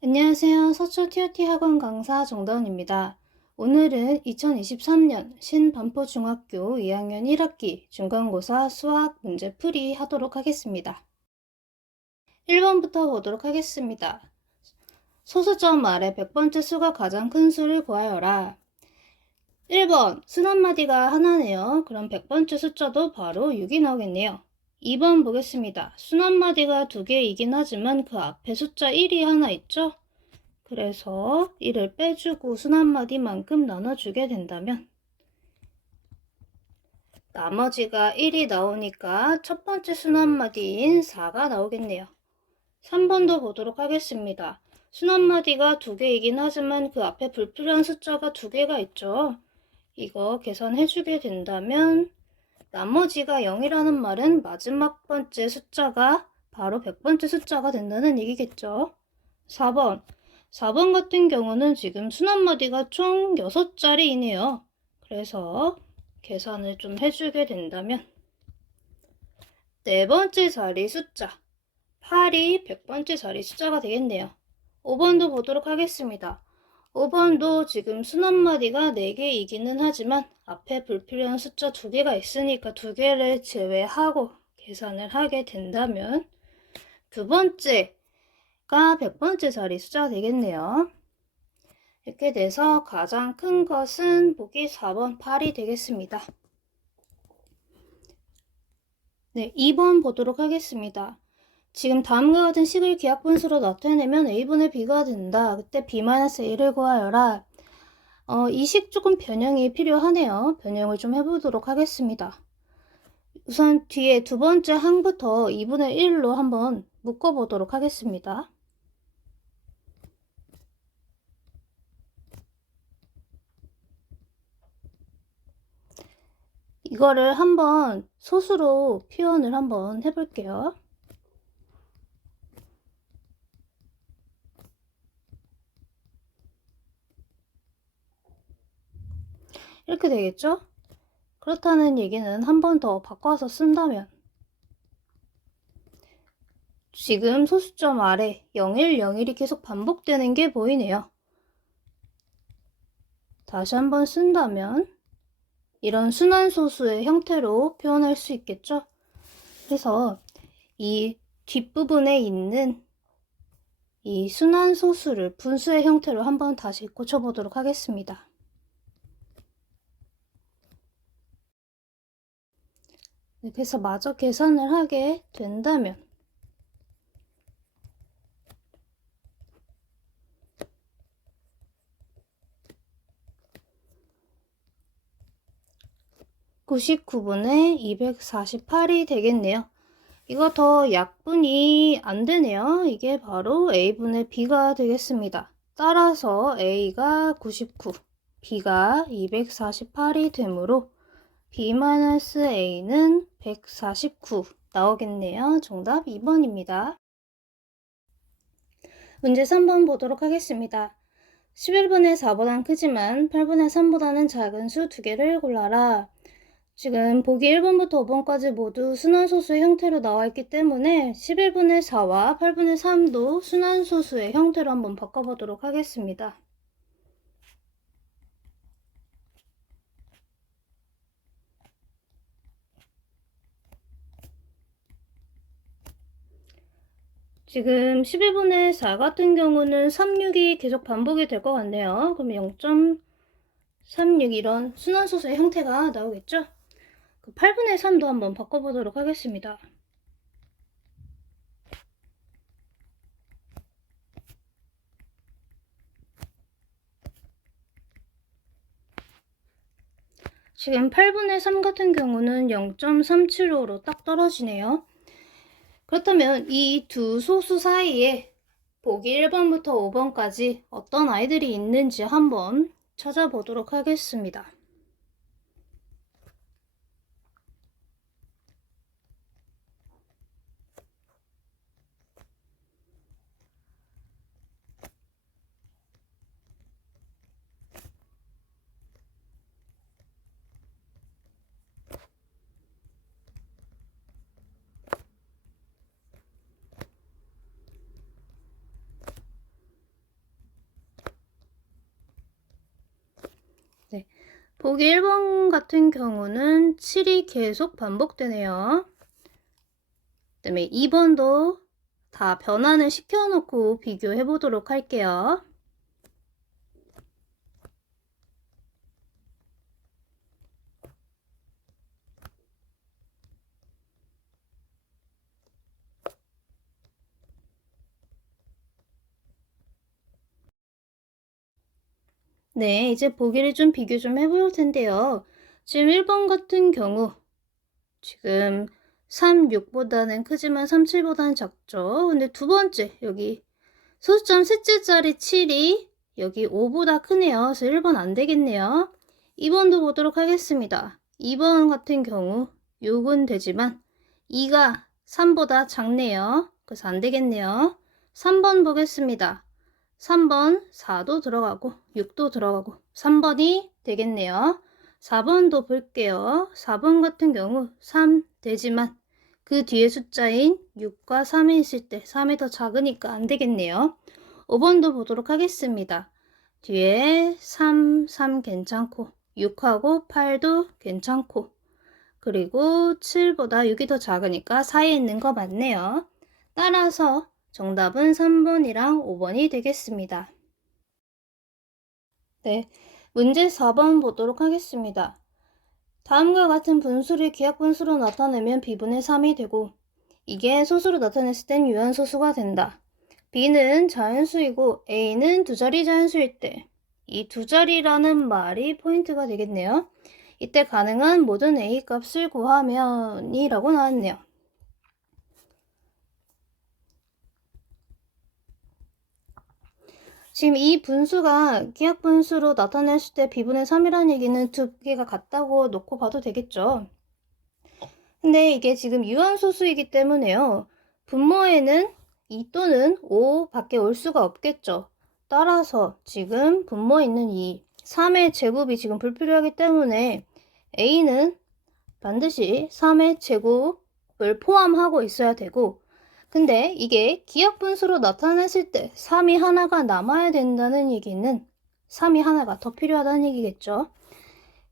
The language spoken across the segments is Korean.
안녕하세요. 서초 TOT 학원 강사 정다운입니다. 오늘은 2023년 신반포중학교 2학년 1학기 중간고사 수학 문제풀이 하도록 하겠습니다. 1번부터 보도록 하겠습니다. 소수점 아래 100번째 수가 가장 큰 수를 구하여라. 1번 순 한마디가 하나네요. 그럼 100번째 숫자도 바로 6이 나오겠네요. 2번 보겠습니다. 순 한마디가 2개이긴 하지만 그 앞에 숫자 1이 하나 있죠? 그래서 1을 빼주고 순 한마디만큼 나눠주게 된다면 나머지가 1이 나오니까 첫 번째 순 한마디인 4가 나오겠네요. 3번도 보도록 하겠습니다. 순 한마디가 2개이긴 하지만 그 앞에 불필요한 숫자가 2개가 있죠. 이거 계산해주게 된다면 나머지가 0이라는 말은 마지막 번째 숫자가 바로 100번째 숫자가 된다는 얘기겠죠. 4번 같은 경우는 지금 순 한마디가 총 6자리이네요. 그래서 계산을 좀 해주게 된다면 네 번째 자리 숫자 8이 100번째 자리 숫자가 되겠네요. 5번도 보도록 하겠습니다. 5번도 지금 순 한마디가 4개이기는 하지만 앞에 불필요한 숫자 2개가 있으니까 2개를 제외하고 계산을 하게 된다면 두 번째 가 100번째 자리 숫자가 되겠네요. 이렇게 돼서 가장 큰 것은 보기 4번 8이 되겠습니다. 네, 2번 보도록 하겠습니다. 지금 다음과 같은 식을 기하분수로 나타내면 a분의 b가 된다. 그때 b-a를 구하여라. 이 식 조금 변형이 필요하네요. 변형을 좀 해보도록 하겠습니다. 우선 뒤에 두 번째 항부터 2분의 1로 한번 묶어보도록 하겠습니다. 이거를 한번 소수로 표현을 한번 해볼게요. 이렇게 되겠죠? 그렇다는 얘기는 한 번 더 바꿔서 쓴다면 지금 소수점 아래 01, 01이 계속 반복되는 게 보이네요. 다시 한번 쓴다면 이런 순환소수의 형태로 표현할 수 있겠죠? 그래서 이 뒷부분에 있는 이 순환소수를 분수의 형태로 한번 다시 고쳐보도록 하겠습니다. 그래서 마저 계산을 하게 된다면 (99분의 248이) 되겠네요. 이거 더 약분이 안 되네요. 이게 바로 a분의 b가 되겠습니다. 따라서 a가 99, b가 248이 되므로 b-a는 149 나오겠네요. 정답 2번입니다. 문제 3번 보도록 하겠습니다. 11분의 4보단 크지만 8분의 3보다는 작은 수 2개를 골라라. 지금 보기 1번부터 5번까지 모두 순환소수의 형태로 나와 있기 때문에 11분의 4와 8분의 3도 순환소수의 형태로 한번 바꿔보도록 하겠습니다. 지금 11분의 4 같은 경우는 36이 계속 반복이 될 것 같네요. 그럼 0.36 이런 순환소수의 형태가 나오겠죠? 8분의 3도 한번 바꿔보도록 하겠습니다. 지금 8분의 3 같은 경우는 0.375로 딱 떨어지네요. 그렇다면 이 두 소수 사이에 보기 1번부터 5번까지 어떤 아이들이 있는지 한번 찾아보도록 하겠습니다. 보기 1번 같은 경우는 7이 계속 반복되네요. 그다음에 2번도 다 변환을 시켜놓고 비교해 보도록 할게요. 네, 이제 보기를 좀 비교 좀 해볼 텐데요. 지금 1번 같은 경우 지금 3, 6보다는 크지만 3, 7보다는 작죠. 근데 두 번째 여기 소수점 셋째 자리 7이 여기 5보다 크네요. 그래서 1번 안 되겠네요. 2번도 보도록 하겠습니다. 2번 같은 경우 6은 되지만 2가 3보다 작네요. 그래서 안 되겠네요. 3번 보겠습니다. 3번 4도 들어가고 6도 들어가고 3번이 되겠네요. 4번도 볼게요. 4번 같은 경우 3 되지만 그 뒤에 숫자인 6과 3이 있을 때 3이 더 작으니까 안 되겠네요. 5번도 보도록 하겠습니다. 뒤에 3, 3 괜찮고 6하고 8도 괜찮고 그리고 7보다 6이 더 작으니까 사이에 있는 거 맞네요. 따라서 정답은 3번이랑 5번이 되겠습니다. 네, 문제 4번 보도록 하겠습니다. 다음과 같은 분수를 기하분수로 나타내면 b분의 3이 되고 이게 소수로 나타냈을 땐 유한소수가 된다. b는 자연수이고 a는 두 자리 자연수일 때 이 두 자리라는 말이 포인트가 되겠네요. 이때 가능한 모든 a 값을 구하면 이라고 나왔네요. 지금 이 분수가 기하분수로 나타냈을 때 b분의 3이라는 얘기는 두 개가 같다고 놓고 봐도 되겠죠. 근데 이게 지금 유한소수이기 때문에요. 분모에는 2 또는 5 밖에 올 수가 없겠죠. 따라서 지금 분모에 있는 이 3의 제곱이 지금 불필요하기 때문에 a는 반드시 3의 제곱을 포함하고 있어야 되고 근데 이게 기하분수로 나타냈을 때 3이 하나가 남아야 된다는 얘기는 3이 하나가 더 필요하다는 얘기겠죠.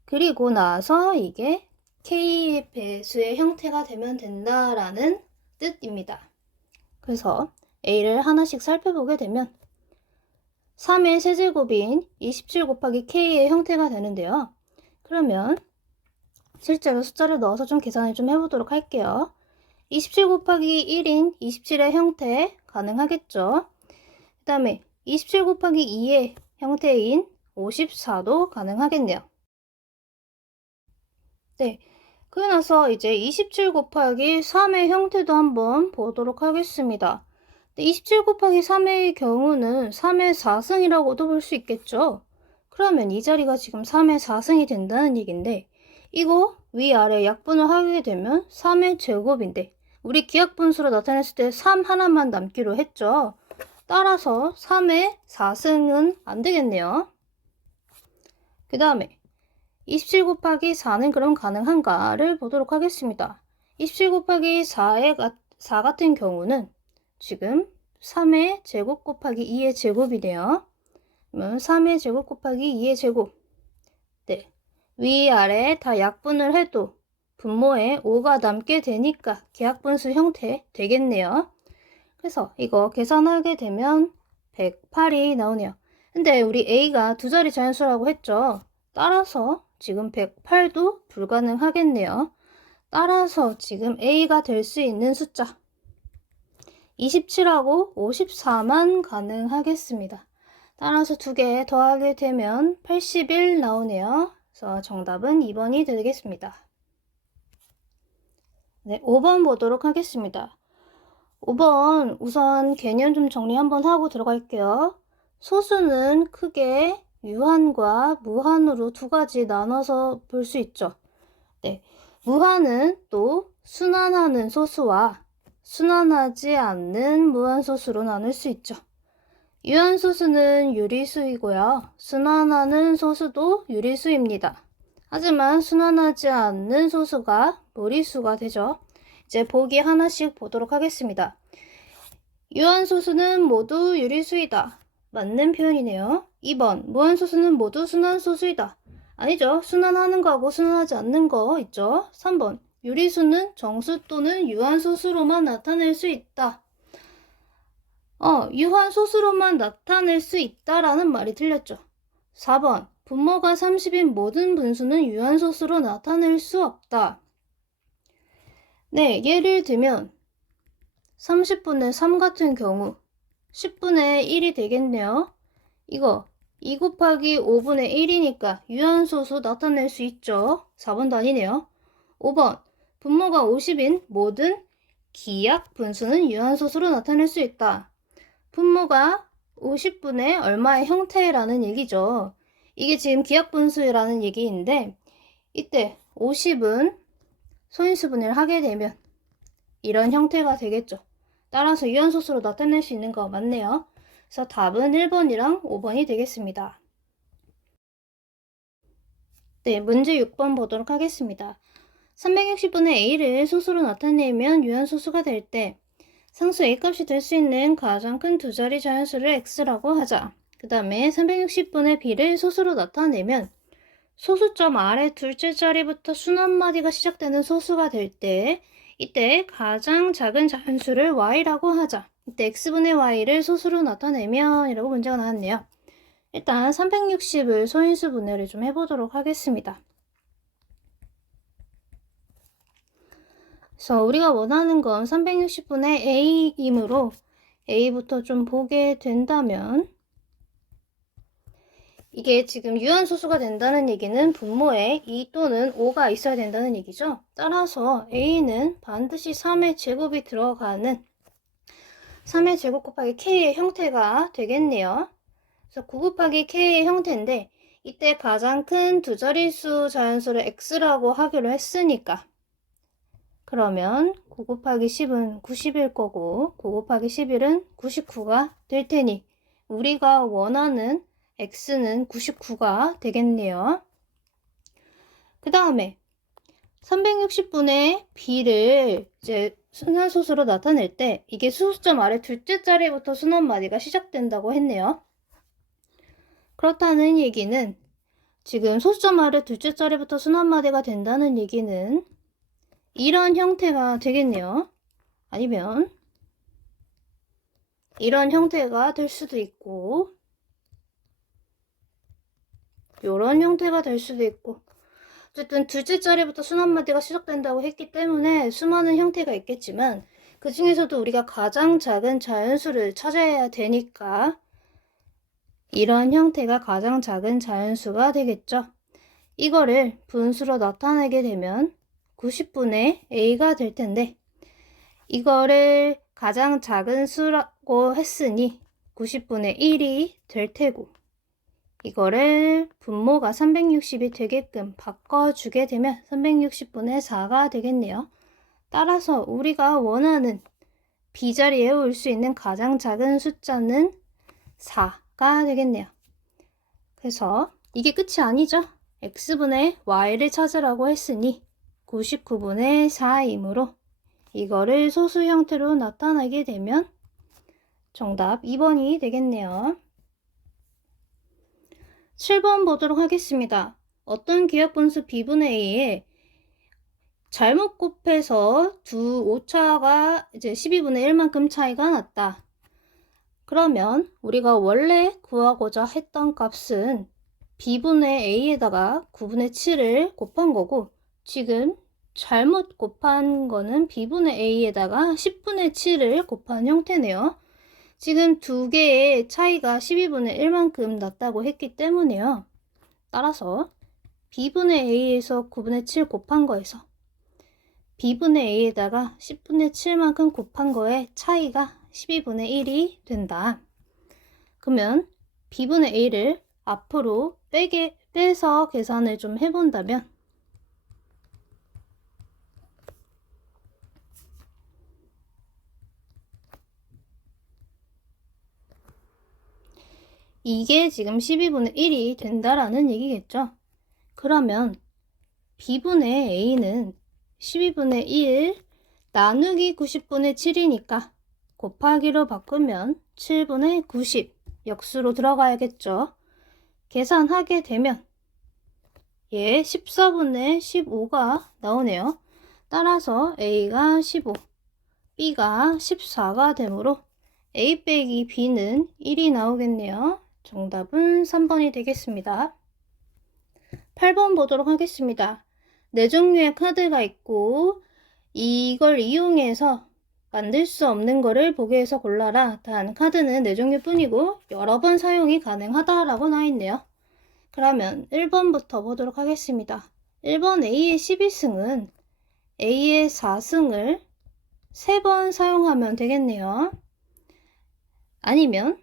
그리고 나서 이게 K의 배수의 형태가 되면 된다라는 뜻입니다. 그래서 A를 하나씩 살펴보게 되면 3의 세제곱인 27 곱하기 K의 형태가 되는데요. 그러면 실제로 숫자를 넣어서 좀 계산을 좀 해보도록 할게요. 27 곱하기 1인 27의 형태 가능하겠죠. 그 다음에 27 곱하기 2의 형태인 54도 가능하겠네요. 네. 그러고 나서 이제 27 곱하기 3의 형태도 한번 보도록 하겠습니다. 27 곱하기 3의 경우는 3의 4승이라고도 볼 수 있겠죠. 그러면 이 자리가 지금 3의 4승이 된다는 얘기인데 이거 위아래 약분을 하게 되면 3의 제곱인데 우리 기하분수로 나타냈을 때 3 하나만 남기로 했죠. 따라서 3의 4승은 안 되겠네요. 그 다음에 27 곱하기 4는 그럼 가능한가를 보도록 하겠습니다. 27 곱하기 4 같은 경우는 지금 3의 제곱 곱하기 2의 제곱이네요. 그러면 3의 제곱 곱하기 2의 제곱. 네. 위아래 다 약분을 해도 분모에 5가 남게 되니까 기하분수 형태 되겠네요. 그래서 이거 계산하게 되면 108이 나오네요. 근데 우리 A가 두 자리 자연수라고 했죠. 따라서 지금 108도 불가능하겠네요. 따라서 지금 A가 될 수 있는 숫자 27하고 54만 가능하겠습니다. 따라서 두 개 더하게 되면 81 나오네요. 그래서 정답은 2번이 되겠습니다. 네, 5번 보도록 하겠습니다. 5번 우선 개념 좀 정리 한번 하고 들어갈게요. 소수는 크게 유한과 무한으로 두 가지 나눠서 볼 수 있죠. 네, 무한은 또 순환하는 소수와 순환하지 않는 무한소수로 나눌 수 있죠. 유한소수는 유리수이고요. 순환하는 소수도 유리수입니다. 하지만 순환하지 않는 소수가 무리수가 되죠. 이제 보기 하나씩 보도록 하겠습니다. 유한소수는 모두 유리수이다. 맞는 표현이네요. 2번 무한소수는 모두 순환소수이다. 아니죠. 순환하는 거하고 순환하지 않는 거 있죠. 3번. 유리수는 정수 또는 유한소수로만 나타낼 수 있다. 유한소수로만 나타낼 수 있다라는 말이 틀렸죠. 4번. 분모가 30인 모든 분수는 유한소수로 나타낼 수 없다. 네, 예를 들면 30분의 3 같은 경우 10분의 1이 되겠네요. 이거 2 곱하기 5분의 1이니까 유한소수 나타낼 수 있죠. 4번도 아니네요. 5번. 분모가 50인 모든 기약 분수는 유한소수로 나타낼 수 있다. 분모가 50분의 얼마의 형태라는 얘기죠. 이게 지금 기하분수라는 얘기인데 이때 50은 소인수분해를 하게 되면 이런 형태가 되겠죠. 따라서 유한소수로 나타낼 수 있는 거 맞네요. 그래서 답은 1번이랑 5번이 되겠습니다. 네, 문제 6번 보도록 하겠습니다. 360분의 a를 소수로 나타내면 유한소수가 될 때 상수 a값이 될 수 있는 가장 큰 두 자리 자연수를 x라고 하자. 그 다음에 360분의 b를 소수로 나타내면 소수점 아래 둘째 자리부터 순한마디가 시작되는 소수가 될 때 이때 가장 작은 자연수를 y라고 하자. 이때 x분의 y를 소수로 나타내면 이라고 문제가 나왔네요. 일단 360을 소인수 분해를 좀 해보도록 하겠습니다. 그래서 우리가 원하는 건 360분의 a이므로 a부터 좀 보게 된다면 이게 지금 유한소수가 된다는 얘기는 분모에 2 또는 5가 있어야 된다는 얘기죠. 따라서 a는 반드시 3의 제곱이 들어가는 3의 제곱 곱하기 k의 형태가 되겠네요. 그래서 9 곱하기 k의 형태인데 이때 가장 큰 두 자릿수 자연수를 x라고 하기로 했으니까 그러면 9 곱하기 10은 90일 거고 9 곱하기 11은 99가 될 테니 우리가 원하는 x는 99가 되겠네요. 그 다음에 360분의 b를 이제 순환소수로 나타낼 때 이게 수수점 아래 둘째 자리부터 순환마디가 시작된다고 했네요. 그렇다는 얘기는 지금 소수점 아래 둘째 자리부터 순환마디가 된다는 얘기는 이런 형태가 되겠네요. 아니면 이런 형태가 될 수도 있고 이런 형태가 될 수도 있고 어쨌든 둘째 자리부터 순환마디가 시작된다고 했기 때문에 수많은 형태가 있겠지만 그 중에서도 우리가 가장 작은 자연수를 찾아야 되니까 이런 형태가 가장 작은 자연수가 되겠죠. 이거를 분수로 나타내게 되면 90분의 a가 될 텐데 이거를 가장 작은 수라고 했으니 90분의 1이 될 테고 이거를 분모가 360이 되게끔 바꿔주게 되면 360분의 4가 되겠네요. 따라서 우리가 원하는 b자리에 올 수 있는 가장 작은 숫자는 4가 되겠네요. 그래서 이게 끝이 아니죠. x분의 y를 찾으라고 했으니 99분의 4이므로 이거를 소수 형태로 나타나게 되면 정답 2번이 되겠네요. 7번 보도록 하겠습니다. 어떤 기하분수 b분의 a에 잘못 곱해서 두 오차가 이제 12분의 1만큼 차이가 났다. 그러면 우리가 원래 구하고자 했던 값은 b분의 a에다가 9분의 7을 곱한 거고 지금 잘못 곱한 거는 b분의 a에다가 10분의 7을 곱한 형태네요. 지금 두 개의 차이가 12분의 1만큼 났다고 했기 때문에요. 따라서 b분의 a에서 9분의 7 곱한 거에서 b분의 a에다가 10분의 7만큼 곱한 거의 차이가 12분의 1이 된다. 그러면 b분의 a를 앞으로 빼서 계산을 좀 해본다면 이게 지금 12분의 1이 된다라는 얘기겠죠. 그러면 b분의 a는 12분의 1 나누기 90분의 7이니까 곱하기로 바꾸면 7분의 90 역수로 들어가야겠죠. 계산하게 되면 예, 14분의 15가 나오네요. 따라서 A가 15, B가 14가 되므로 A 빼기 B는 1이 나오겠네요. 정답은 3번이 되겠습니다. 8번 보도록 하겠습니다. 네 종류의 카드가 있고 이걸 이용해서 만들 수 없는 거를 보기에서 골라라. 단 카드는 네 종류뿐이고 여러 번 사용이 가능하다라고 나와 있네요. 그러면 1번부터 보도록 하겠습니다. 1번 A의 12승은 A의 4승을 3번 사용하면 되겠네요. 아니면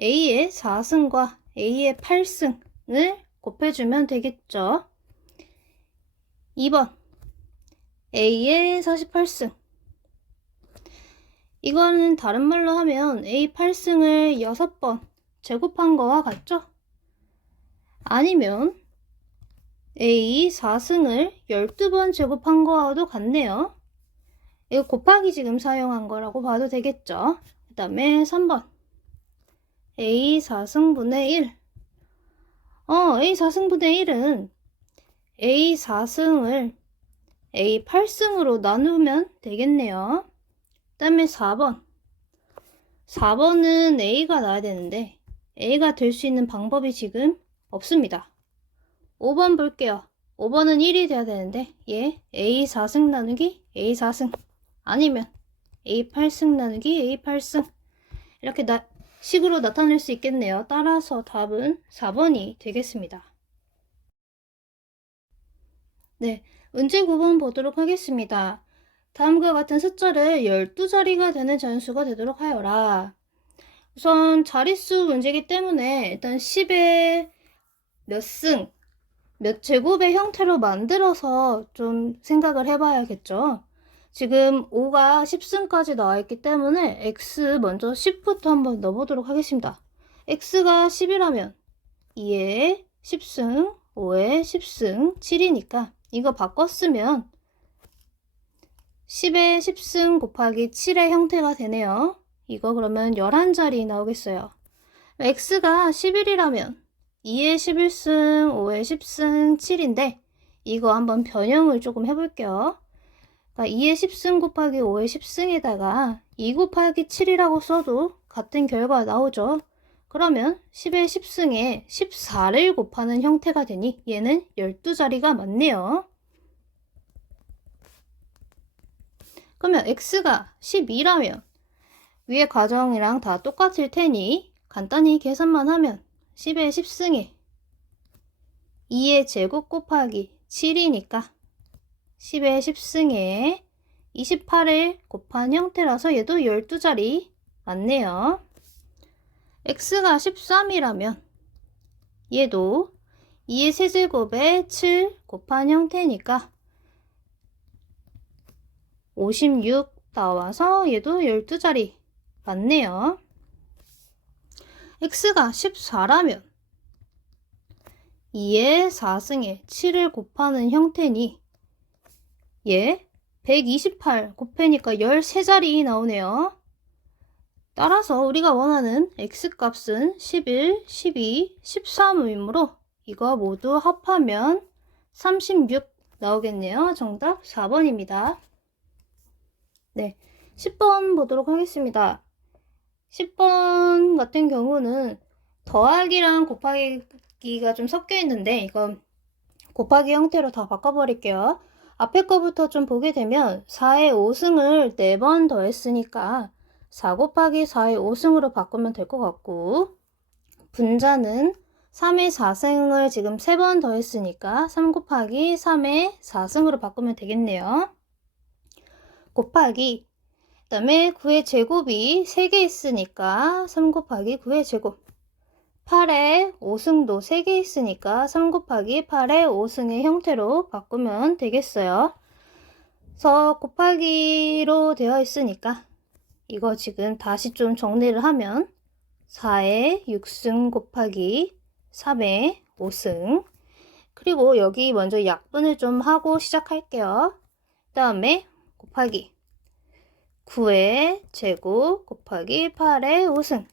A의 4승과 A의 8승을 곱해주면 되겠죠. 2번 A의 48승. 이거는 다른 말로 하면 A 8승을 6번 제곱한 거와 같죠? 아니면 A 4승을 12번 제곱한 거와도 같네요. 이거 곱하기 지금 사용한 거라고 봐도 되겠죠? 그 다음에 3번 A 4승분의 1. A 4승분의 1은 A 4승을 A 8승으로 나누면 되겠네요. 그 다음에 4번. 4번은 A가 나와야 되는데 A가 될 수 있는 방법이 지금 없습니다. 5번 볼게요. 5번은 1이 돼야 되는데 A 4승 나누기 A 4승 아니면 A 8승 나누기 A 8승 이렇게 식으로 나타낼 수 있겠네요. 따라서 답은 4번이 되겠습니다. 네, 문제 9번 보도록 하겠습니다. 다음과 같은 숫자를 12자리가 되는 전수가 되도록 하여라. 우선 자릿수 문제이기 때문에 일단 10의 몇 승, 몇 제곱의 형태로 만들어서 좀 생각을 해봐야겠죠. 지금 5가 10승까지 나와 있기 때문에 x 먼저 10부터 한번 넣어보도록 하겠습니다. x가 10이라면 2에 10승, 5에 10승, 7이니까 이거 바꿔 쓰면 10에 10승 곱하기 7의 형태가 되네요. 이거 그러면 11자리 나오겠어요. x가 11이라면 2에 11승, 5에 10승, 7인데 이거 한번 변형을 조금 해볼게요. 그러니까 2에 10승 곱하기 5에 10승에다가 2 곱하기 7이라고 써도 같은 결과가 나오죠. 그러면 10에 10승에 14를 곱하는 형태가 되니 얘는 12자리가 맞네요. 그러면 x가 12라면 위에 과정이랑 다 똑같을 테니 간단히 계산만 하면 10에 10승에 2의 제곱 곱하기 7이니까 10의 10승에 28을 곱한 형태라서 얘도 12자리 맞네요. x가 13이라면 얘도 2의 세제곱에 7 곱한 형태니까 56 나와서 얘도 12자리 맞네요. x가 14라면 2의 4승에 7을 곱하는 형태니 얘 128 곱해니까 13자리 나오네요. 따라서 우리가 원하는 x값은 11, 12, 13이므로 이거 모두 합하면 36 나오겠네요. 정답 4번입니다. 네, 10번 보도록 하겠습니다. 10번 같은 경우는 더하기랑 곱하기가 좀 섞여 있는데 이건 곱하기 형태로 다 바꿔버릴게요. 앞에 거부터 좀 보게 되면 4의 5승을 4번 더했으니까 4 곱하기 4의 5승으로 바꾸면 될 것 같고 분자는 3의 4승을 지금 3번 더했으니까 3 곱하기 3의 4승으로 바꾸면 되겠네요. 곱하기 그 다음에 9의 제곱이 3개 있으니까 3 곱하기 9의 제곱 8의 5승도 3개 있으니까 3 곱하기 8의 5승의 형태로 바꾸면 되겠어요. 그래서 곱하기로 되어 있으니까 이거 지금 다시 좀 정리를 하면 4의 6승 곱하기 3의 5승 그리고 여기 먼저 약분을 좀 하고 시작할게요. 그 다음에 곱하기 9의 제곱 곱하기 8의 5승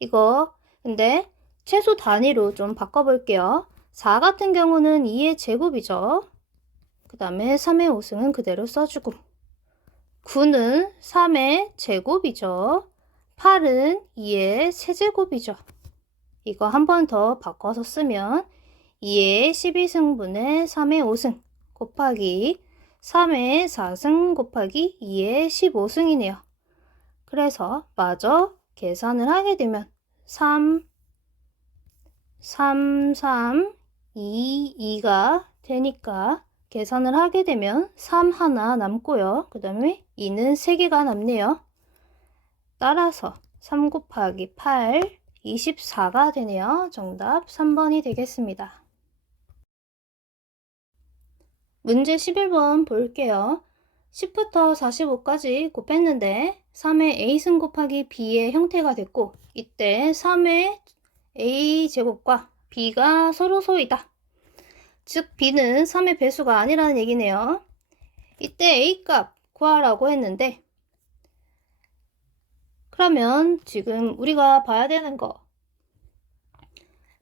이거 근데 최소 단위로 좀 바꿔볼게요. 4 같은 경우는 2의 제곱이죠. 그 다음에 3의 5승은 그대로 써주고 9는 3의 제곱이죠. 8은 2의 세제곱이죠. 이거 한 번 더 바꿔서 쓰면 2의 12승분의 3의 5승 곱하기 3의 4승 곱하기 2의 15승이네요. 그래서 마저 계산을 하게 되면 3, 3, 3, 2, 2가 되니까 계산을 하게 되면 3 하나 남고요. 그 다음에 2는 3개가 남네요. 따라서 3 곱하기 8, 24가 되네요. 정답 3번이 되겠습니다. 문제 11번 볼게요. 10부터 45까지 곱했는데 3의 a승 곱하기 b의 형태가 됐고 이때 3의 a제곱과 b가 서로 소이다. 즉 b는 3의 배수가 아니라는 얘기네요. 이때 a값 구하라고 했는데 그러면 지금 우리가 봐야 되는 거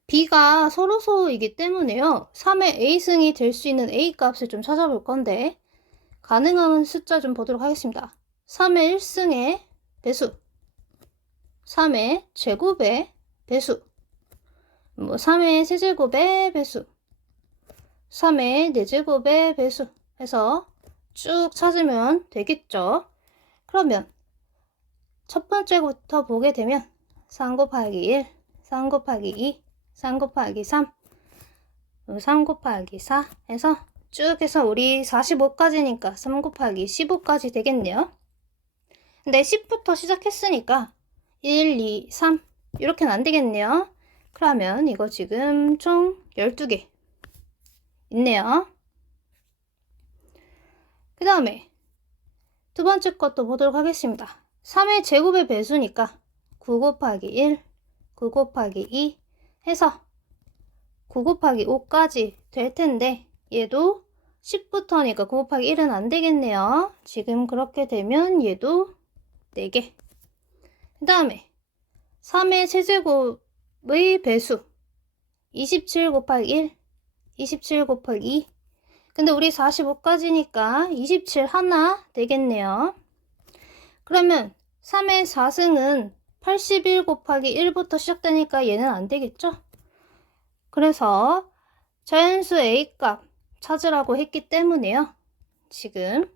b가 서로소이기 때문에요. 3의 a승이 될 수 있는 a값을 좀 찾아볼 건데 가능한 숫자 좀 보도록 하겠습니다. 3의 1승의 배수 3의 제곱의 배수 3의 세제곱의 배수 3의 4제곱의 배수 해서 쭉 찾으면 되겠죠. 그러면 첫 번째부터 보게 되면 3 곱하기 1, 3 곱하기 2, 3 곱하기 3, 3 곱하기 4 해서 쭉 해서 우리 45까지니까 3 곱하기 15까지 되겠네요. 근데 10부터 시작했으니까 1, 2, 3 이렇게는 안 되겠네요. 그러면 이거 지금 총 12개 있네요. 그 다음에 두 번째 것도 보도록 하겠습니다. 3의 제곱의 배수니까 9 곱하기 1, 9 곱하기 2 해서 9 곱하기 5까지 될 텐데 얘도 10부터니까 9 곱하기 1은 안 되겠네요. 지금 그렇게 되면 얘도 4개. 그 다음에 3의 세제곱의 배수 27 곱하기 1, 27 곱하기 2 근데 우리 45까지니까 27 하나 되겠네요. 그러면 3의 4승은 81 곱하기 1부터 시작되니까 얘는 안 되겠죠? 그래서 자연수 A값 찾으라고 했기 때문에요. 지금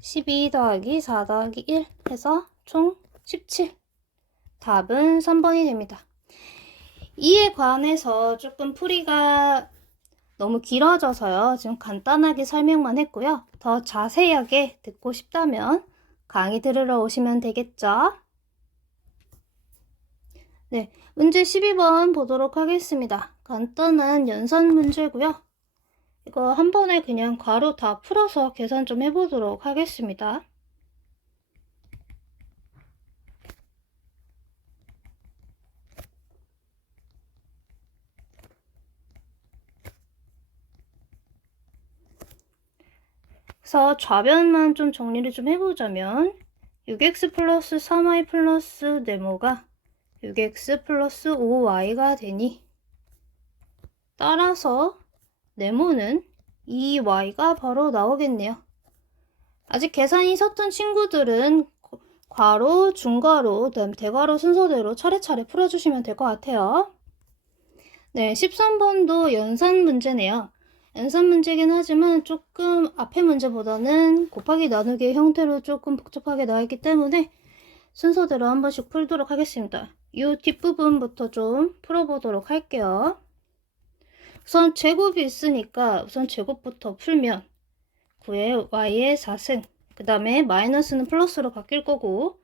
12 더하기 4 더하기 1 해서 총 17. 답은 3번이 됩니다. 이에 관해서 조금 풀이가 너무 길어져서요. 지금 간단하게 설명만 했고요. 더 자세하게 듣고 싶다면 강의 들으러 오시면 되겠죠? 네, 문제 12번 보도록 하겠습니다. 간단한 연산 문제고요. 이거 한 번에 그냥 괄호 다 풀어서 계산 좀 해보도록 하겠습니다. 그래서 좌변만 좀 정리를 좀 해보자면 6x 플러스 3y 플러스 네모가 6x 플러스 5y가 되니 따라서 네모는 2y가 바로 나오겠네요. 아직 계산이 서툰 친구들은 괄호, 중괄호, 대괄호 순서대로 차례차례 풀어주시면 될 것 같아요. 네, 13번도 연산 문제네요. 연산 문제긴 하지만 조금 앞에 문제보다는 곱하기 나누기의 형태로 조금 복잡하게 나와있기 때문에 순서대로 한 번씩 풀도록 하겠습니다. 이 뒷부분부터 좀 풀어보도록 할게요. 우선 제곱이 있으니까 우선 제곱부터 풀면 9의 y의 4승 그 다음에 마이너스는 플러스로 바뀔 거고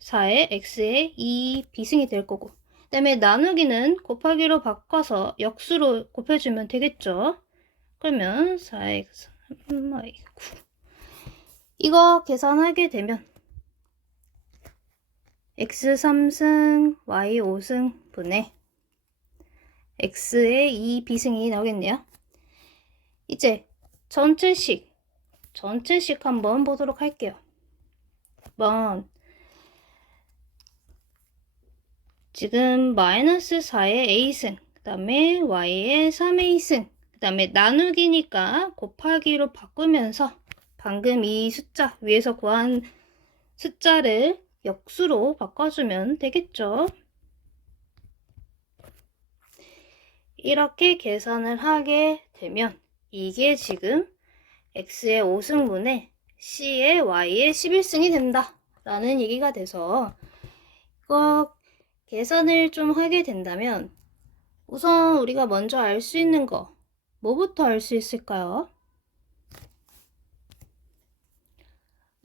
4의 x의 2b승이 될 거고 그 다음에 나누기는 곱하기로 바꿔서 역수로 곱해주면 되겠죠. 그러면 4x 3y 9 이거 계산하게 되면 x 3승 y 5승 분의 x의 2b승이 나오겠네요. 이제 전체식 한번 보도록 할게요. 한번 지금 마이너스 4의 a승 그 다음에 y의 3의 2승, 그 다음에 나누기니까 곱하기로 바꾸면서 방금 이 숫자, 위에서 구한 숫자를 역수로 바꿔주면 되겠죠. 이렇게 계산을 하게 되면 이게 지금 x의 5승분의 c의 y의 11승이 된다 라는 얘기가 돼서, 이거 계산을 좀 하게 된다면 우선 우리가 먼저 알 수 있는 거 뭐부터 알 수 있을까요?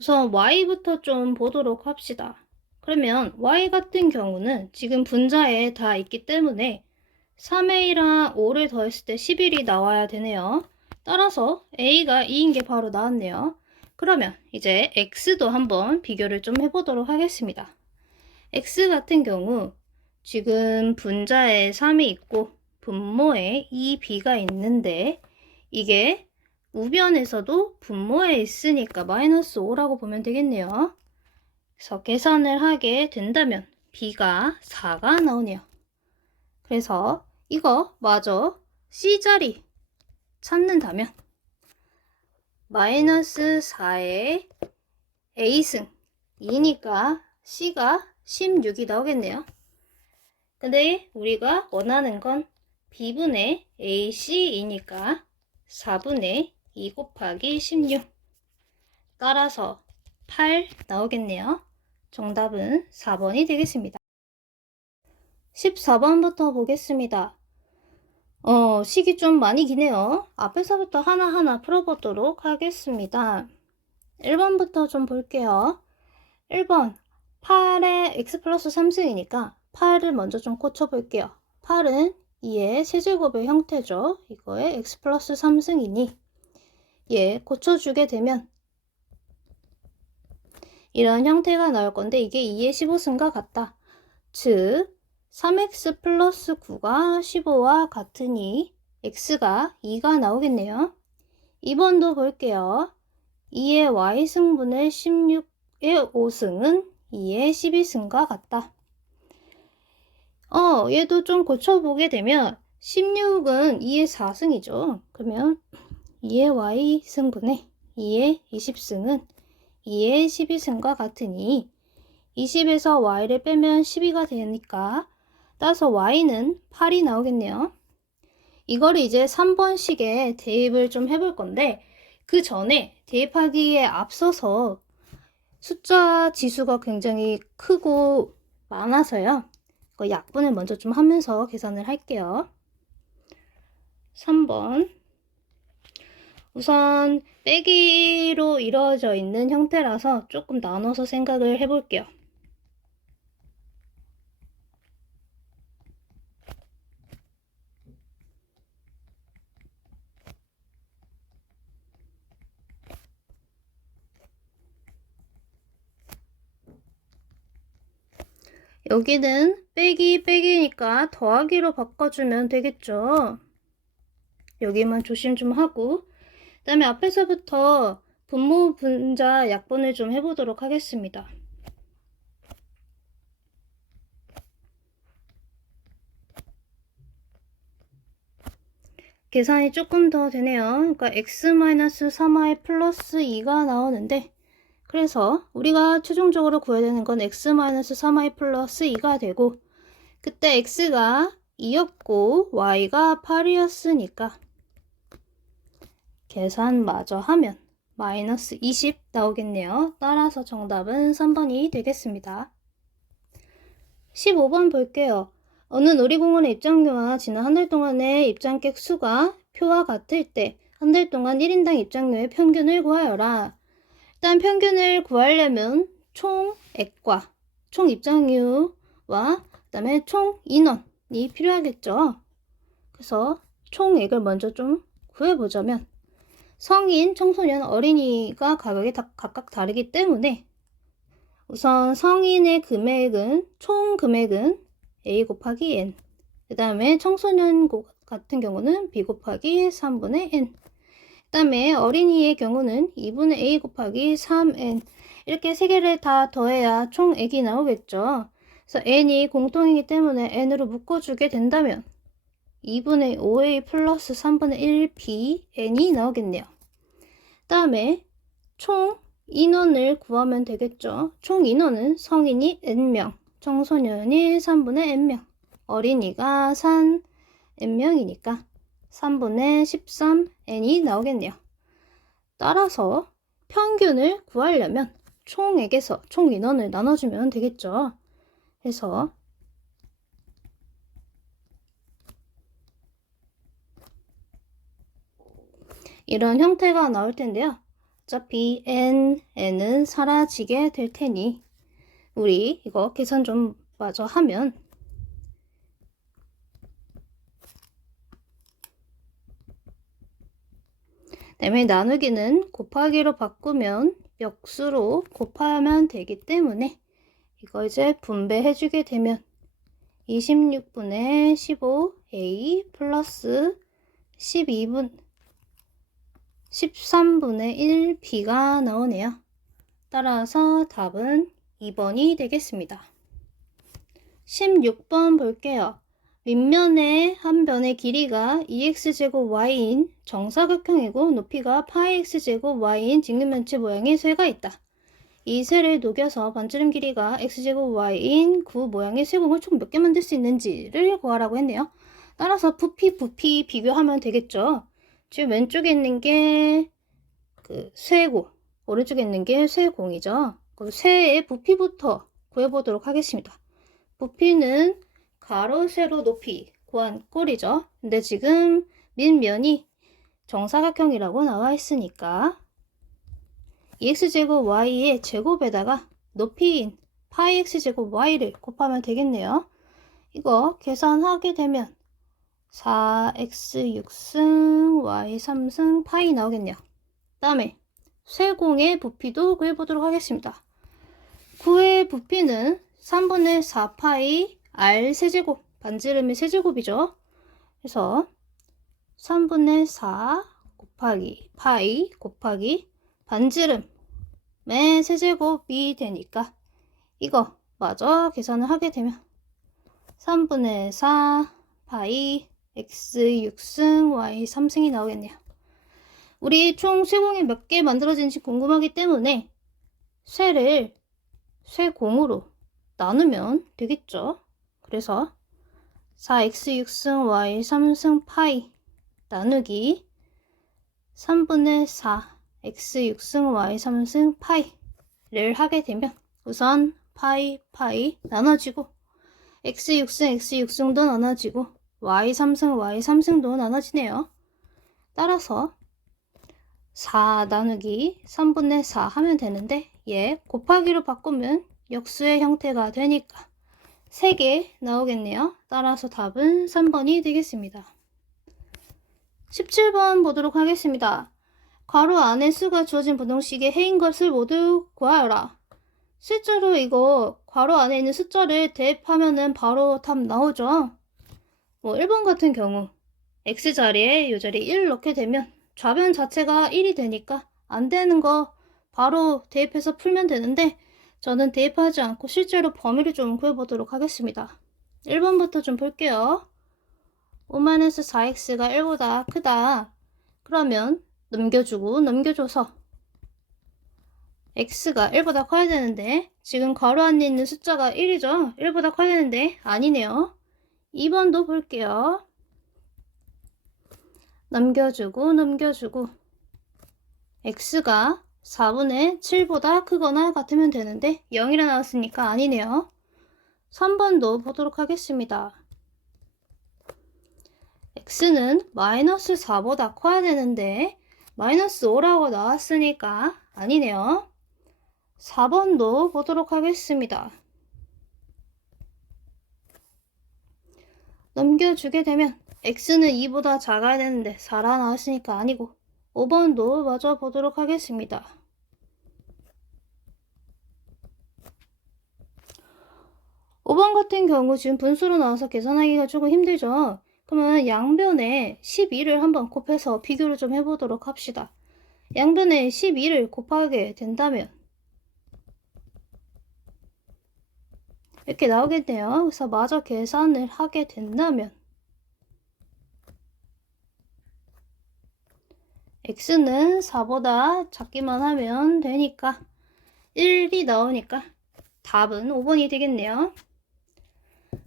우선 y부터 좀 보도록 합시다. 그러면 y 같은 경우는 지금 분자에 다 있기 때문에 3a랑 5를 더했을 때 11이 나와야 되네요. 따라서 a가 2인 게 바로 나왔네요. 그러면 이제 x도 한번 비교를 좀 해보도록 하겠습니다. x 같은 경우 지금 분자에 3이 있고 분모에 2b가 있는데, 이게 우변에서도 분모에 있으니까 마이너스 5라고 보면 되겠네요. 그래서 계산을 하게 된다면 b가 4가 나오네요. 그래서 이거 마저 C자리 찾는다면 마이너스 4의 A승 2니까 C가 16이 나오겠네요. 근데 우리가 원하는 건 B분의 AC이니까 4분의 2 곱하기 16, 따라서 8 나오겠네요. 정답은 4번이 되겠습니다. 14번부터 보겠습니다. 식이 좀 많이 기네요. 앞에서부터 하나하나 풀어보도록 하겠습니다. 1번부터 좀 볼게요. 1번 8에 x 플러스 3승이니까 8을 먼저 좀 고쳐볼게요. 8은 2의 세제곱의 형태죠. 이거에 x 플러스 3승이니 얘 고쳐주게 되면 이런 형태가 나올 건데, 이게 2의 15승과 같다. 즉 3x 플러스 9가 15와 같으니 x가 2가 나오겠네요. 2번도 볼게요. 2의 y승분의 16의 5승은 2의 12승과 같다. 얘도 좀 고쳐보게 되면 16은 2의 4승이죠. 그러면 2의 y승분의 2의 20승은 2의 12승과 같으니 20에서 y를 빼면 12가 되니까 따라서 y는 8이 나오겠네요. 이거를 이제 3번식에 대입을 좀 해볼 건데, 그 전에 대입하기에 앞서서 숫자 지수가 굉장히 크고 많아서요. 약분을 먼저 좀 하면서 계산을 할게요. 3번. 우선 빼기로 이루어져 있는 형태라서 조금 나눠서 생각을 해볼게요. 여기는 빼기니까 더하기로 바꿔주면 되겠죠. 여기만 조심 좀 하고, 그 다음에 앞에서부터 분모 분자 약분을 좀 해보도록 하겠습니다. 계산이 조금 더 되네요. 그러니까 x-3y 플러스 2가 나오는데, 그래서 우리가 최종적으로 구해야 되는 건 x-3y 플러스 2가 되고, 그때 x가 2였고 y가 8이었으니까 계산 마저 하면 마이너스 20 나오겠네요. 따라서 정답은 3번이 되겠습니다. 15번 볼게요. 어느 놀이공원의 입장료와 지난 한 달 동안의 입장객 수가 표와 같을 때 한 달 동안 1인당 입장료의 평균을 구하여라. 일단 평균을 구하려면 총액과 총 입장료와 그다음에 총 인원이 필요하겠죠. 그래서 총액을 먼저 좀 구해보자면, 성인, 청소년, 어린이가 가격이 각각 다르기 때문에 우선 성인의 금액은, 총 금액은 A 곱하기 N, 그 다음에 청소년 같은 경우는 B 곱하기 3분의 N, 그 다음에 어린이의 경우는 2분의 A 곱하기 3N, 이렇게 세 개를 다 더해야 총액이 나오겠죠. 그래서 N이 공통이기 때문에 N으로 묶어주게 된다면 2분의 5a 플러스 3분의 1b n이 나오겠네요. 다음에 총 인원을 구하면 되겠죠. 총 인원은 성인이 n명, 청소년이 3분의 n명, 어린이가 3n명이니까 3분의 13n이 나오겠네요. 따라서 평균을 구하려면 총액에서 총 인원을 나눠주면 되겠죠. 그래서 이런 형태가 나올 텐데요. 어차피 n은 사라지게 될 테니 우리 이거 계산 좀 마저 하면 그다음에 나누기는 곱하기로 바꾸면 역수로 곱하면 되기 때문에 이거 이제 분배해 주게 되면 26분의 15a 플러스 13분의 1b가 나오네요. 따라서 답은 2번이 되겠습니다. 16번 볼게요. 윗면의 한 변의 길이가 2x제곱 y인 정사각형이고 높이가 파이x제곱 y인 직립면체 모양의 쇠가 있다. 이 쇠를 녹여서 반지름 길이가 x제곱 y인 구 모양의 쇠공을 총 몇 개 만들 수 있는지를 구하라고 했네요. 따라서 부피 비교하면 되겠죠. 지금 왼쪽에 있는 게 그 쇠고, 오른쪽에 있는 게 쇠공이죠. 그럼 쇠의 부피부터 구해보도록 하겠습니다. 부피는 가로, 세로, 높이 구한 꼴이죠. 근데 지금 밑면이 정사각형이라고 나와 있으니까 2x제곱 y의 제곱에다가 높이인 파이 x제곱 y를 곱하면 되겠네요. 이거 계산하게 되면 4x 6승 y 3승 파이 나오겠네요. 다음에 쇠공의 부피도 구해보도록 하겠습니다. 구의 부피는 3분의 4파이 r 세제곱, 반지름의 세제곱이죠. 그래서 3분의 4 곱하기 파이 곱하기 반지름의 세제곱이 되니까 이거 마저 계산을 하게 되면 3분의 4 파이 x 6승 y 3승이 나오겠네요. 우리 총 쇠공이 몇 개 만들어진지 궁금하기 때문에 쇠를 쇠공으로 나누면 되겠죠. 그래서 4x 6승 y 3승 파이 나누기 3분의 4 x 6승 y 3승 파이를 하게 되면 우선 파이 나눠지고 x 6승도 나눠지고 y 3승도 나눠지네요. 따라서 4 나누기 3분의 4 하면 되는데 얘 곱하기로 바꾸면 역수의 형태가 되니까 3개 나오겠네요. 따라서 답은 3번이 되겠습니다. 17번 보도록 하겠습니다. 괄호 안에 수가 주어진 분홍식의 해인 것을 모두 구하여라. 실제로 이거 괄호 안에 있는 숫자를 대입하면은 바로 답 나오죠. 뭐 1번 같은 경우 x자리에 이 자리에 1 넣게 되면 좌변 자체가 1이 되니까 안 되는 거 바로 대입해서 풀면 되는데 저는 대입하지 않고 실제로 범위를 좀 구해보도록 하겠습니다. 1번부터 좀 볼게요. 5-4x가 1보다 크다. 그러면 넘겨줘서 x가 1보다 커야 되는데 지금 괄호 안에 있는 숫자가 1이죠. 1보다 커야 되는데 아니네요. 2번도 볼게요. 넘겨주고 x가 4분의 7보다 크거나 같으면 되는데 0이라 나왔으니까 아니네요. 3번도 보도록 하겠습니다. x는 마이너스 4보다 커야 되는데 마이너스 5라고 나왔으니까 아니네요. 4번도 보도록 하겠습니다. 넘겨주게 되면 x는 2보다 작아야 되는데 4라 나왔으니까 아니고 5번도 마저 보도록 하겠습니다. 5번 같은 경우 지금 분수로 나와서 계산하기가 조금 힘들죠. 그러면 양변에 12를 한번 곱해서 비교를 좀 해보도록 합시다. 양변에 12를 곱하게 된다면 이렇게 나오겠네요. 그래서 마저 계산을 하게 된다면 x는 4보다 작기만 하면 되니까 1이 나오니까 답은 5번이 되겠네요.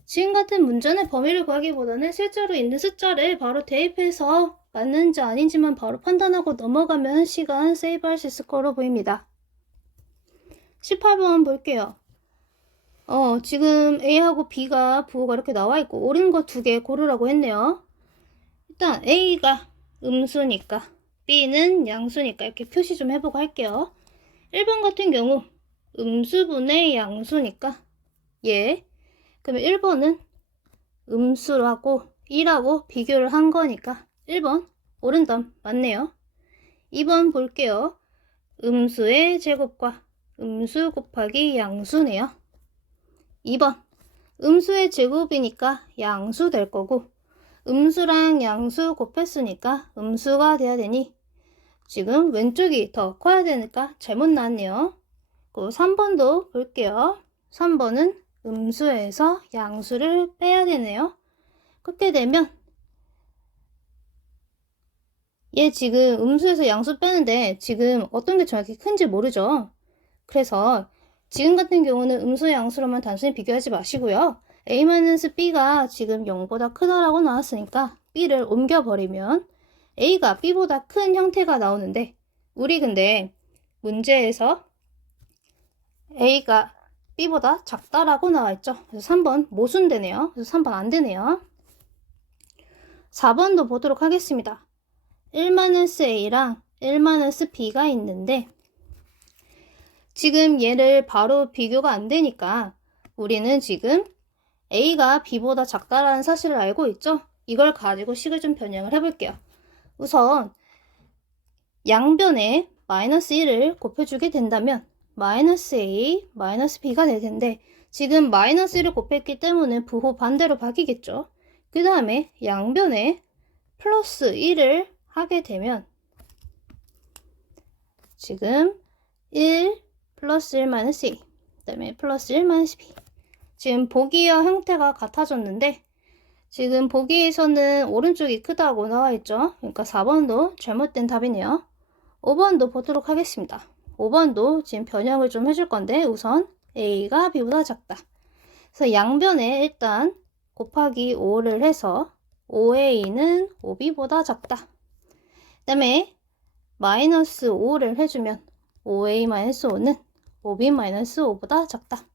지금 같은 문제는 범위를 구하기보다는 실제로 있는 숫자를 바로 대입해서 맞는지 아닌지만 바로 판단하고 넘어가면 시간 세이브할 수 있을 거로 보입니다. 18번 볼게요. 지금 A하고 B가 부호가 이렇게 나와 있고 옳은 거 2개 고르라고 했네요. 일단 A가 음수니까 B는 양수니까 이렇게 표시 좀 해보고 할게요. 1번 같은 경우 음수분의 양수니까 그러면 1번은 음수라고 2라고 비교를 한 거니까 1번 옳은 답 맞네요. 2번 볼게요. 음수의 제곱과 음수 곱하기 양수네요. 2번 음수의 제곱이니까 양수 될 거고 음수랑 양수 곱했으니까 음수가 돼야 되니 지금 왼쪽이 더 커야 되니까 잘못 나왔네요. 그리고 3번도 볼게요. 3번은 음수에서 양수를 빼야 되네요. 그렇게 되면 얘 지금 음수에서 양수 빼는데 지금 어떤 게 정확히 큰지 모르죠. 그래서 지금 같은 경우는 음수 양수로만 단순히 비교하지 마시고요. A-B가 지금 0보다 크다라고 나왔으니까 B를 옮겨버리면 A가 B보다 큰 형태가 나오는데 우리 근데 문제에서 A가 B보다 작다라고 나와있죠. 그래서 3번 모순되네요. 그래서 3번 안 되네요. 4번도 보도록 하겠습니다. 1-A랑 1-B가 있는데 지금 얘를 바로 비교가 안 되니까 우리는 지금 A가 B보다 작다라는 사실을 알고 있죠? 이걸 가지고 식을 좀 변형을 해볼게요. 우선 양변에 -1을 곱해주게 된다면 -A, -B가 될 텐데 지금 -1을 곱했기 때문에 부호 반대로 바뀌겠죠? 그 다음에 양변에 +1을 하게 되면 지금 1 + 1 - A 그 다음에 +1 - B 지금 보기와 형태가 같아졌는데 지금 보기에서는 오른쪽이 크다고 나와있죠. 그러니까 4번도 잘못된 답이네요. 5번도 보도록 하겠습니다. 5번도 지금 변형을 좀 해줄 건데 우선 A가 B보다 작다. 그래서 양변에 일단 곱하기 5를 해서 5A는 5B보다 작다. 그 다음에 -5를 해주면 5A-5는 5B-5보다 작다.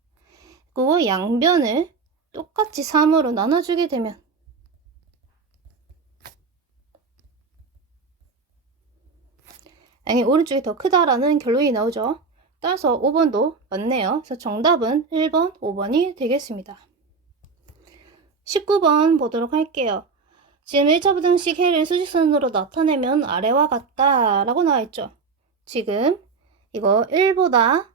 그리고 양변을 똑같이 3으로 나눠주게 되면 아니 오른쪽이 더 크다라는 결론이 나오죠. 따라서 5번도 맞네요. 그래서 정답은 1번, 5번이 되겠습니다. 19번 보도록 할게요. 지금 1차 부등식 해를 수직선으로 나타내면 아래와 같다 라고 나와있죠. 지금 이거 1보다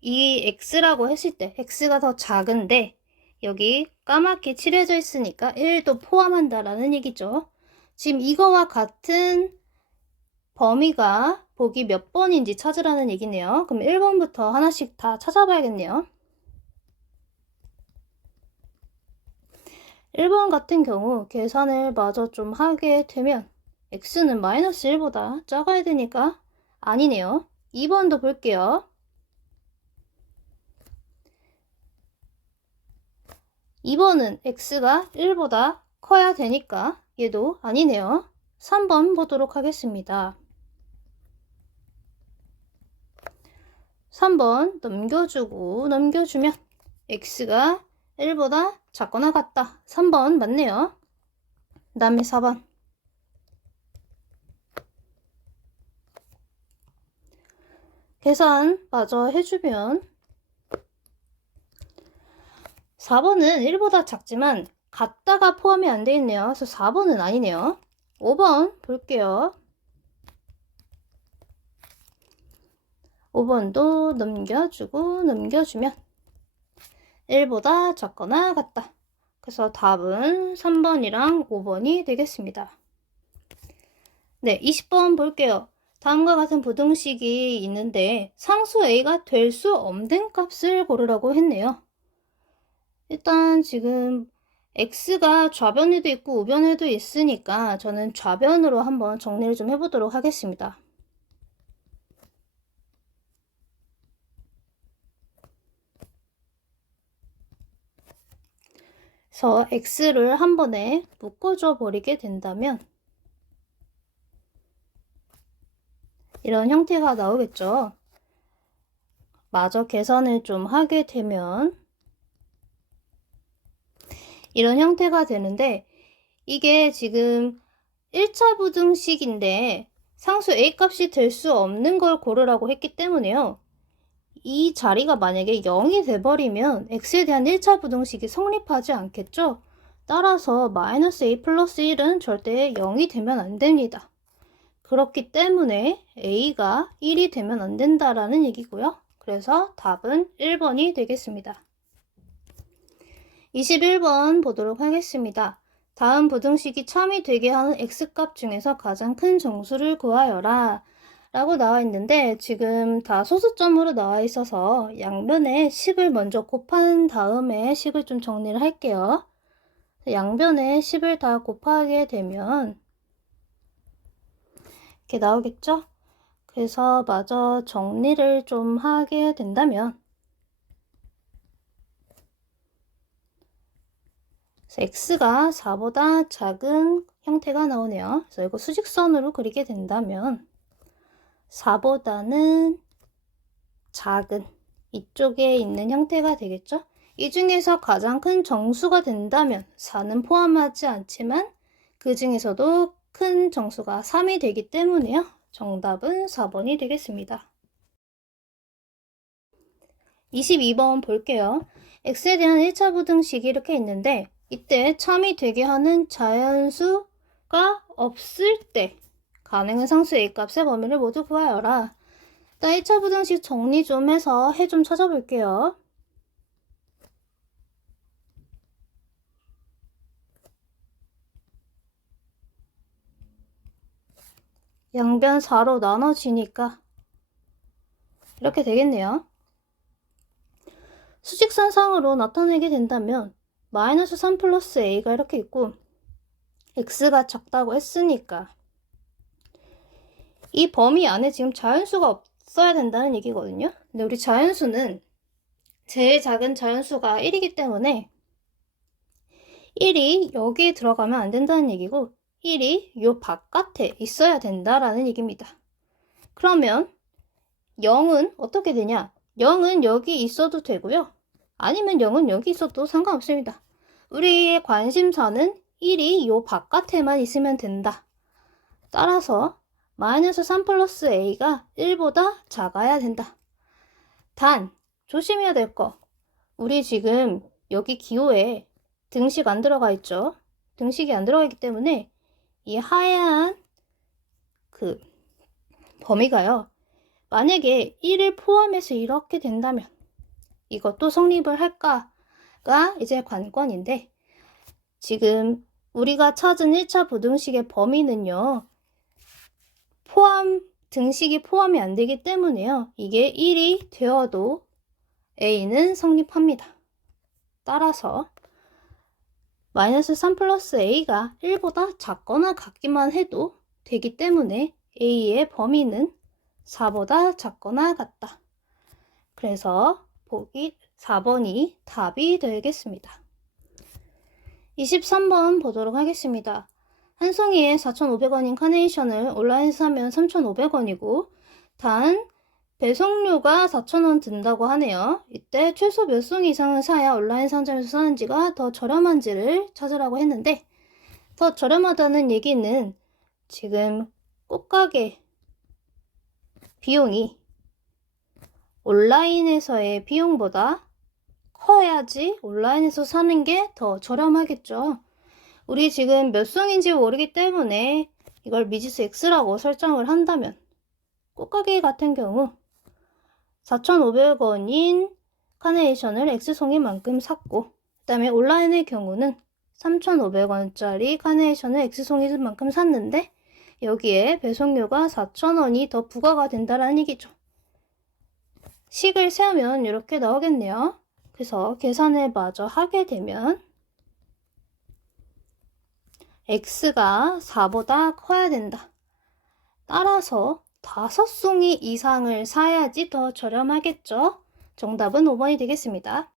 이 x라고 했을 때 x가 더 작은데 여기 까맣게 칠해져 있으니까 1도 포함한다 라는 얘기죠. 지금 이거와 같은 범위가 보기 몇 번인지 찾으라는 얘기네요. 그럼 1번부터 하나씩 다 찾아봐야겠네요. 1번 같은 경우 계산을 마저 좀 하게 되면 x는 -1보다 작아야 되니까 아니네요. 2번도 볼게요. 2번은 x가 1보다 커야 되니까 얘도 아니네요. 3번 보도록 하겠습니다. 3번 넘겨주고 넘겨주면 x가 1보다 작거나 같다. 3번 맞네요. 그 다음에 4번. 계산 마저 해주면 4번은 1보다 작지만 같다가 포함이 안 돼 있네요. 그래서 4번은 아니네요. 5번 볼게요. 5번도 넘겨주고 넘겨주면 1보다 작거나 같다. 그래서 답은 3번이랑 5번이 되겠습니다. 네, 20번 볼게요. 다음과 같은 부등식이 있는데 상수 A가 될 수 없는 값을 고르라고 했네요. 일단 지금 x가 좌변에도 있고 우변에도 있으니까 저는 좌변으로 한번 정리를 좀 해보도록 하겠습니다. 그래서 x를 한 번에 묶어줘 버리게 된다면 이런 형태가 나오겠죠. 마저 계산을 좀 하게 되면 이런 형태가 되는데, 이게 지금 1차 부등식인데 상수 a 값이 될 수 없는 걸 고르라고 했기 때문에요. 이 자리가 만약에 0이 돼버리면 x에 대한 1차 부등식이 성립하지 않겠죠. 따라서 마이너스 a 플러스 1은 절대 0이 되면 안 됩니다. 그렇기 때문에 a가 1이 되면 안 된다라는 얘기고요. 그래서 답은 1번이 되겠습니다. 21번 보도록 하겠습니다. 다음 부등식이 참이 되게 하는 x값 중에서 가장 큰 정수를 구하여라 라고 나와 있는데, 지금 다 소수점으로 나와 있어서 양변에 10을 먼저 곱한 다음에 식을 좀 정리를 할게요. 양변에 10을 다 곱하게 되면 이렇게 나오겠죠? 그래서 마저 정리를 좀 하게 된다면 x가 4보다 작은 형태가 나오네요. 그래서 이거 수직선으로 그리게 된다면 4보다는 작은 이쪽에 있는 형태가 되겠죠? 이 중에서 가장 큰 정수가 된다면 4는 포함하지 않지만 그 중에서도 큰 정수가 3이 되기 때문에요. 정답은 4번이 되겠습니다. 22번 볼게요. x에 대한 1차 부등식이 이렇게 있는데, 이때 참이 되게 하는 자연수가 없을 때 가능한 상수 a 값의 범위를 모두 구하여라. 일단 1차 부등식 정리 좀 해서 해 좀 찾아볼게요. 양변 4로 나눠지니까 이렇게 되겠네요. 수직선상으로 나타내게 된다면 마이너스 3 플러스 a가 이렇게 있고, x가 작다고 했으니까 이 범위 안에 지금 자연수가 없어야 된다는 얘기거든요. 근데 우리 자연수는 제일 작은 자연수가 1이기 때문에 1이 여기에 들어가면 안 된다는 얘기고 1이 요 바깥에 있어야 된다라는 얘기입니다. 그러면 0은 어떻게 되냐? 0은 여기 있어도 되고요. 아니면 0은 여기 있어도 상관없습니다. 우리의 관심사는 1이 요 바깥에만 있으면 된다. 따라서 마이너스 3 플러스 a가 1보다 작아야 된다. 단, 조심해야 될 거. 우리 지금 여기 기호에 등식 안 들어가 있죠? 등식이 안 들어가 있기 때문에 이 하얀 그 범위가요. 만약에 1을 포함해서 이렇게 된다면 이것도 성립을 할까가 이제 관건인데, 지금 우리가 찾은 1차 부등식의 범위는요. 등식이 포함이 안 되기 때문에요. 이게 1이 되어도 a는 성립합니다. 따라서 마이너스 3 플러스 a가 1보다 작거나 같기만 해도 되기 때문에 a의 범위는 4보다 작거나 같다. 그래서 보기 4번이 답이 되겠습니다. 23번 보도록 하겠습니다. 한 송이에 4,500원인 카네이션을 온라인에서 사면 3,500원이고 단 배송료가 4,000원 든다고 하네요. 이때 최소 몇 송이 이상을 사야 온라인 상점에서 사는지가 더 저렴한지를 찾으라고 했는데, 더 저렴하다는 얘기는 지금 꽃가게 비용이 온라인에서의 비용보다 커야지 온라인에서 사는 게 더 저렴하겠죠. 우리 지금 몇 송인지 모르기 때문에 이걸 미지수 x라고 설정을 한다면 꽃가게 같은 경우 4,500원인 카네이션을 x송이만큼 샀고, 그 다음에 온라인의 경우는 3,500원짜리 카네이션을 x송이만큼 샀는데 여기에 배송료가 4,000원이 더 부과가 된다는 얘기죠. 식을 세우면 이렇게 나오겠네요. 그래서 계산을 마저 하게 되면 x가 4보다 커야 된다. 따라서 5송이 이상을 사야지 더 저렴하겠죠? 정답은 5번이 되겠습니다.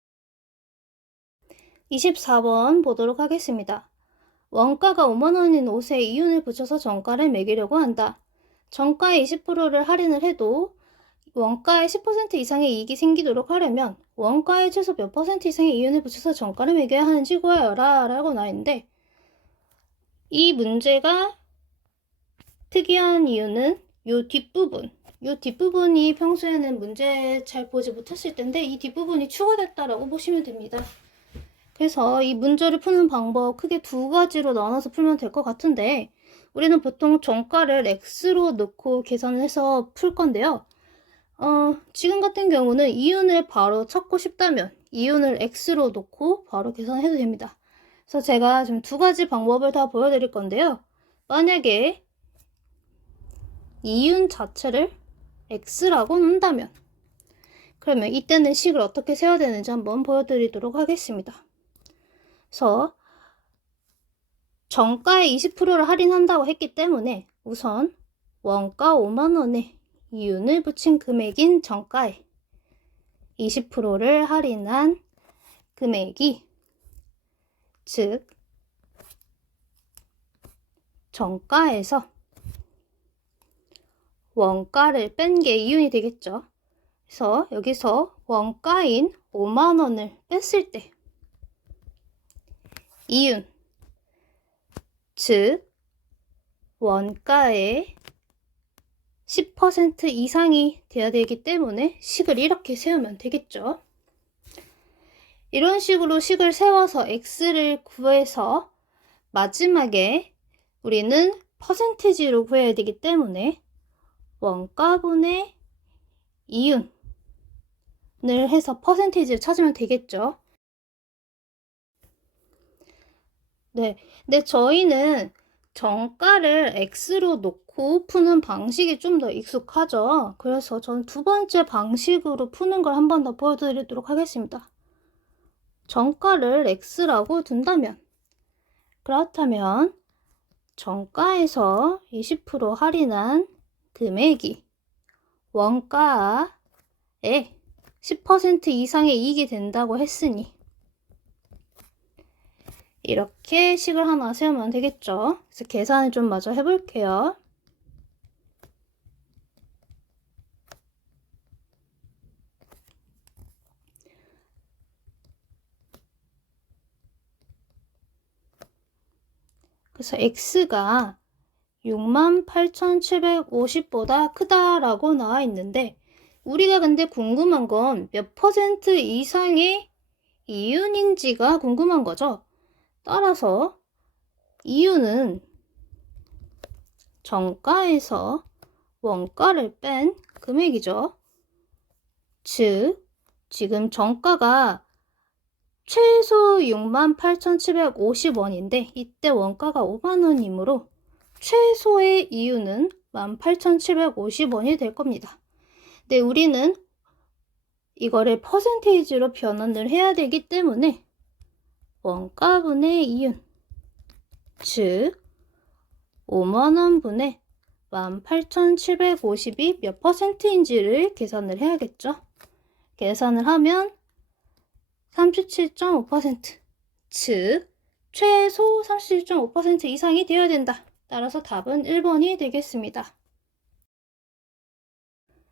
24번 보도록 하겠습니다. 원가가 5만원인 옷에 이윤을 붙여서 정가를 매기려고 한다. 정가의 20%를 할인을 해도 원가의 10% 이상의 이익이 생기도록 하려면 원가의 최소 몇 % 이상의 이윤을 붙여서 정가를 매겨야 하는지 구하여라 라고 나와있는데, 이 문제가 특이한 이유는 요 뒷부분이 평소에는 문제 잘 보지 못했을 텐데 이 뒷부분이 추가됐다라고 보시면 됩니다. 그래서 이 문제를 푸는 방법 크게 두 가지로 나눠서 풀면 될 것 같은데, 우리는 보통 정가를 x로 넣고 계산을 해서 풀 건데요. 지금 같은 경우는 이윤을 바로 찾고 싶다면 이윤을 x로 놓고 바로 계산해도 됩니다. 그래서 제가 지금 두 가지 방법을 다 보여드릴 건데요. 만약에 이윤 자체를 x라고 놓는다면, 그러면 이때는 식을 어떻게 세워야 되는지 한번 보여드리도록 하겠습니다. 그래서 정가의 20%를 할인한다고 했기 때문에 우선 원가 5만원에 이윤을 붙인 금액인 정가에 20%를 할인한 금액이, 즉 정가에서 원가를 뺀 게 이윤이 되겠죠. 그래서 여기서 원가인 5만원을 뺐을 때 이윤, 즉 원가의 10% 이상이 돼야 되기 때문에 식을 이렇게 세우면 되겠죠. 이런 식으로 식을 세워서 x를 구해서 마지막에 우리는 퍼센티지로 구해야 되기 때문에 원가분의 이윤을 해서 퍼센티지를 찾으면 되겠죠. 네, 근데 저희는 정가를 x로 놓고 푸는 방식이 좀 더 익숙하죠. 그래서 저는 두 번째 방식으로 푸는 걸 한 번 더 보여드리도록 하겠습니다. 정가를 x라고 둔다면, 그렇다면 정가에서 20% 할인한 금액이 원가에 10% 이상의 이익이 된다고 했으니 이렇게 식을 하나 세우면 되겠죠. 그래서 계산을 좀 마저 해볼게요. 그래서 x가 68,750보다 크다라고 나와 있는데, 우리가 근데 궁금한 건 몇 퍼센트 이상의 이윤인지가 궁금한 거죠. 따라서 이윤은 정가에서 원가를 뺀 금액이죠. 즉 지금 정가가 최소 68,750원인데 이때 원가가 5만원이므로 최소의 이윤은 18,750원이 될 겁니다. 근데 우리는 이거를 퍼센테이지로 변환을 해야 되기 때문에 원가분의 이윤, 즉 5만원분의 18,750이 몇 퍼센트인지를 계산을 해야겠죠. 계산을 하면 37.5%, 즉 최소 37.5% 이상이 되어야 된다. 따라서 답은 1번이 되겠습니다.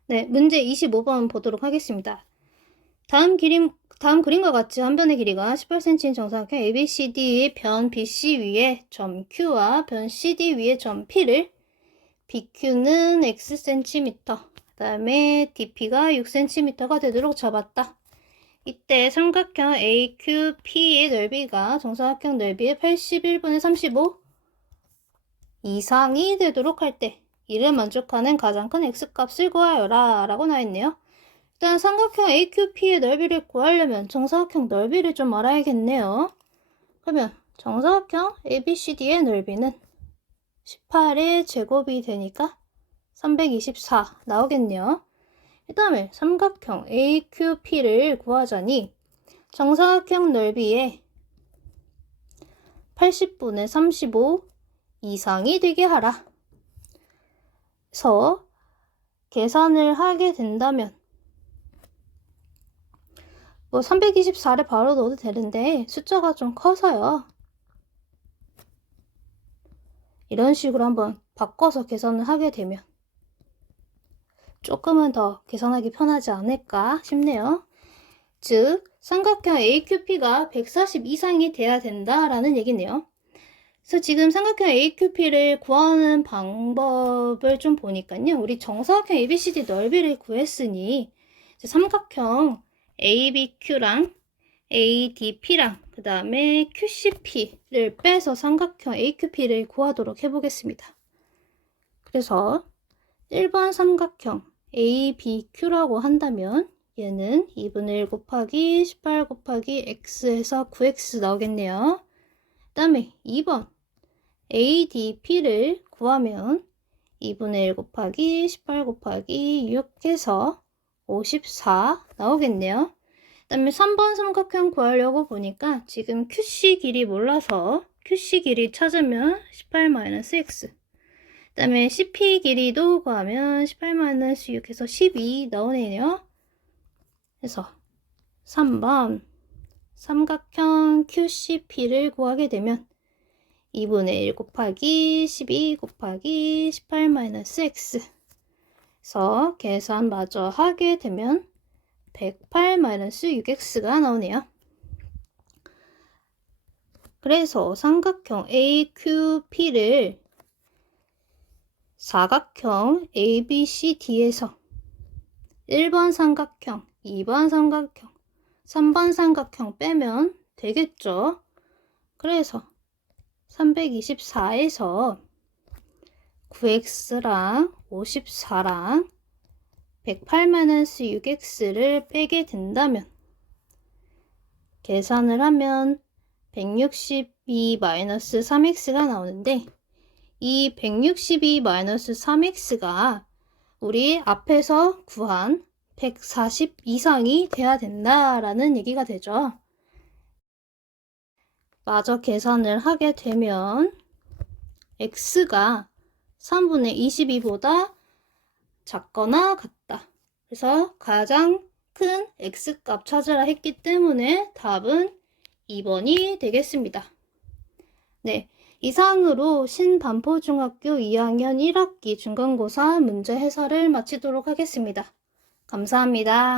네, 문제 25번 보도록 하겠습니다. 다음 그림과 같이 한 변의 길이가 18cm인 정사각형 ABCD의 변 BC 위에 점 Q와 변 CD 위에 점 P를, BQ는 Xcm, 그 다음에 DP가 6cm가 되도록 잡았다. 이때 삼각형 AQP의 넓이가 정사각형 넓이의 81분의 35 이상이 되도록 할 때 이를 만족하는 가장 큰 X값을 구하여라 라고 나와있네요. 일단 삼각형 AQP의 넓이를 구하려면 정사각형 넓이를 좀 알아야겠네요. 그러면 정사각형 ABCD의 넓이는 18의 제곱이 되니까 324 나오겠네요. 그 다음에 삼각형 AQP를 구하자니 정사각형 넓이의 80분의 35 이상이 되게 하라. 그래서 계산을 하게 된다면 324를 바로 넣어도 되는데 숫자가 좀 커서요. 이런 식으로 한번 바꿔서 계산을 하게 되면 조금은 더 계산하기 편하지 않을까 싶네요. 즉, 삼각형 AQP가 140 이상이 돼야 된다라는 얘기네요. 그래서 지금 삼각형 AQP를 구하는 방법을 좀 보니까요. 우리 정사각형 ABCD 넓이를 구했으니 삼각형 ABQ랑 ADP랑 그 다음에 QCP를 빼서 삼각형 AQP를 구하도록 해보겠습니다. 그래서 1번 삼각형 ABQ라고 한다면 얘는 2분의 1 곱하기 18 곱하기 x에서 9x 나오겠네요. 그 다음에 2번 ADP를 구하면 2분의 1 곱하기 18 곱하기 6해서 54 나오겠네요. 그 다음에 3번 삼각형 구하려고 보니까 지금 QC 길이 몰라서 QC 길이 찾으면 18-x 그 다음에 CP 길이도 구하면 18-6해서 12 나오네요. 그래서 3번 삼각형 QCP를 구하게 되면 2분의 1 곱하기 12 곱하기 18-x 그래서 계산 마저 하게 되면 108-6x가 나오네요. 그래서 삼각형 AQP를 사각형 ABCD에서 1번 삼각형, 2번 삼각형, 3번 삼각형 빼면 되겠죠. 그래서 324에서 9x랑 54랑 108-6x를 빼게 된다면 계산을 하면 162-3x가 나오는데 이 162-3x가 우리 앞에서 구한 140 이상이 돼야 된다라는 얘기가 되죠. 마저 계산을 하게 되면 x가 3분의 22보다 작거나 같다. 그래서 가장 큰 x값 찾으라 했기 때문에 답은 2번이 되겠습니다. 네, 이상으로 신반포중학교 2학년 1학기 중간고사 문제 해설을 마치도록 하겠습니다. 감사합니다.